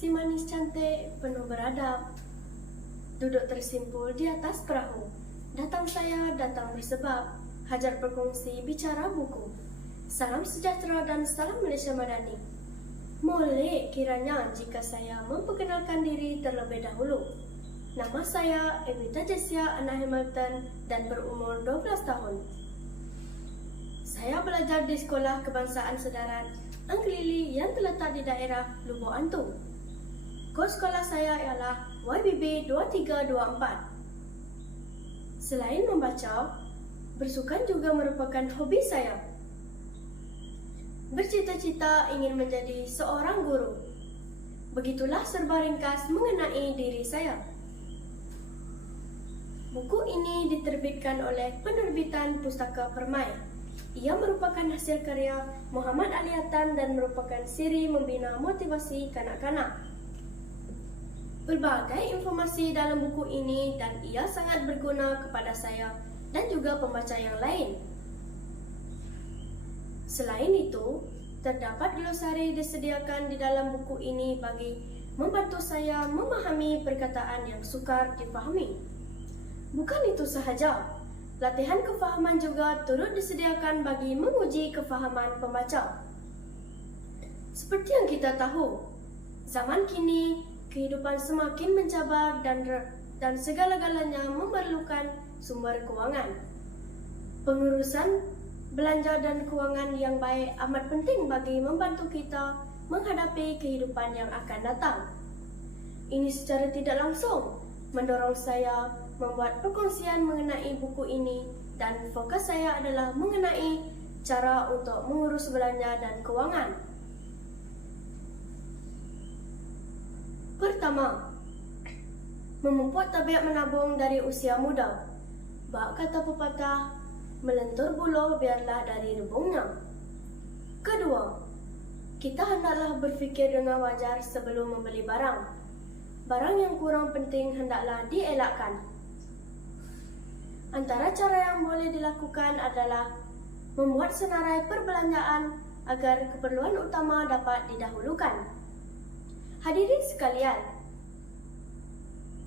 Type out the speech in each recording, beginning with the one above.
cantik, penuh beradab. Duduk tersimpul di atas perahu. Datang saya, datang bersebab. Hajar berkongsi, bicara buku. Salam sejahtera dan salam Malaysia Madani. Boleh kiranya jika saya memperkenalkan diri terlebih dahulu. Nama saya Evita Jessia Anna Hamilton dan berumur 12 tahun. Saya belajar di Sekolah Kebangsaan Sedarat Angkelili yang terletak di daerah Lubuk Antung. Kos sekolah saya ialah YBB 2324. Selain membaca, bersukan juga merupakan hobi saya. Bercita-cita ingin menjadi seorang guru. Begitulah serba ringkas mengenai diri saya. Buku ini diterbitkan oleh penerbitan Pustaka Permai. Ia merupakan hasil karya Muhammad Ali Atan dan merupakan siri membina motivasi kanak-kanak. Berbagai informasi dalam buku ini dan ia sangat berguna kepada saya dan juga pembaca yang lain. Selain itu, terdapat glosari disediakan di dalam buku ini bagi membantu saya memahami perkataan yang sukar difahami. Bukan itu sahaja, latihan kefahaman juga turut disediakan bagi menguji kefahaman pembaca. Seperti yang kita tahu, zaman kini kehidupan semakin mencabar dan dan segala-galanya memerlukan sumber kewangan. Pengurusan belanja dan kewangan yang baik amat penting bagi membantu kita menghadapi kehidupan yang akan datang. Ini secara tidak langsung mendorong saya membuat perkongsian mengenai buku ini dan fokus saya adalah mengenai cara untuk mengurus belanja dan kewangan. Pertama, memupuk tabiat menabung dari usia muda. Bak kata pepatah, melentur buluh biarlah dari rebungnya. Kedua, kita hendaklah berfikir dengan wajar sebelum membeli barang. Barang yang kurang penting hendaklah dielakkan. Antara cara yang boleh dilakukan adalah membuat senarai perbelanjaan agar keperluan utama dapat didahulukan. Hadirin sekalian,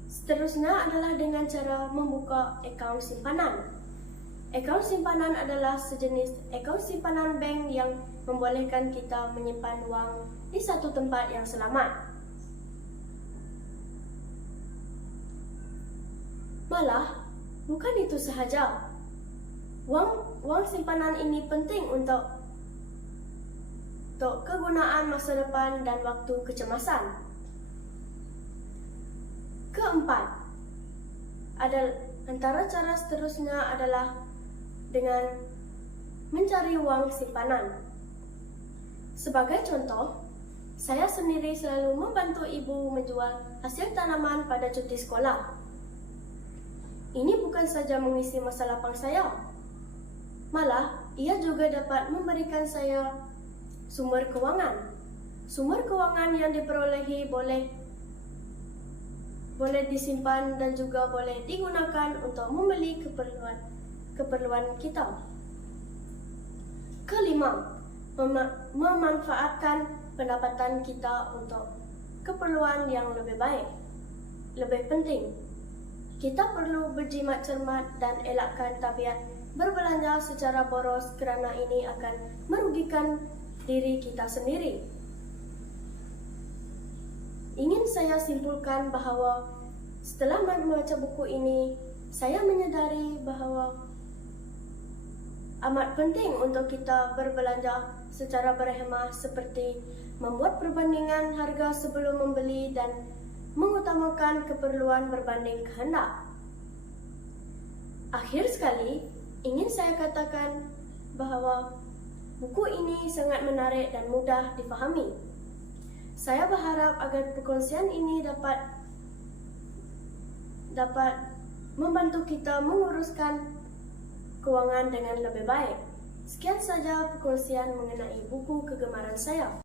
seterusnya adalah dengan cara membuka akaun simpanan. Akaun simpanan adalah sejenis akaun simpanan bank yang membolehkan kita menyimpan wang di satu tempat yang selamat. Malah, Bukan itu sahaja. Wang wang simpanan ini penting untuk untuk kegunaan masa depan dan waktu kecemasan. Keempat, ada antara cara seterusnya adalah dengan mencari wang simpanan. Sebagai contoh, saya sendiri selalu membantu ibu menjual hasil tanaman pada cuti sekolah. Ini bukan saja mengisi masa lapang saya. Malah, ia juga dapat memberikan saya sumber kewangan. Sumber kewangan yang diperolehi boleh boleh disimpan dan juga boleh digunakan untuk membeli keperluan keperluan kita. Kelima, mem memanfaatkan pendapatan kita untuk keperluan yang lebih baik. Lebih penting, kita perlu berjimat cermat dan elakkan tabiat berbelanja secara boros kerana ini akan merugikan diri kita sendiri. Ingin saya simpulkan bahawa setelah membaca buku ini, saya menyedari bahawa amat penting untuk kita berbelanja secara berhemah seperti membuat perbandingan harga sebelum membeli dan mengutamakan keperluan berbanding kehendak. Akhir sekali, ingin saya katakan bahawa buku ini sangat menarik dan mudah difahami. Saya berharap agar perkongsian ini dapat dapat membantu kita menguruskan kewangan dengan lebih baik. Sekian saja perkongsian mengenai buku kegemaran saya.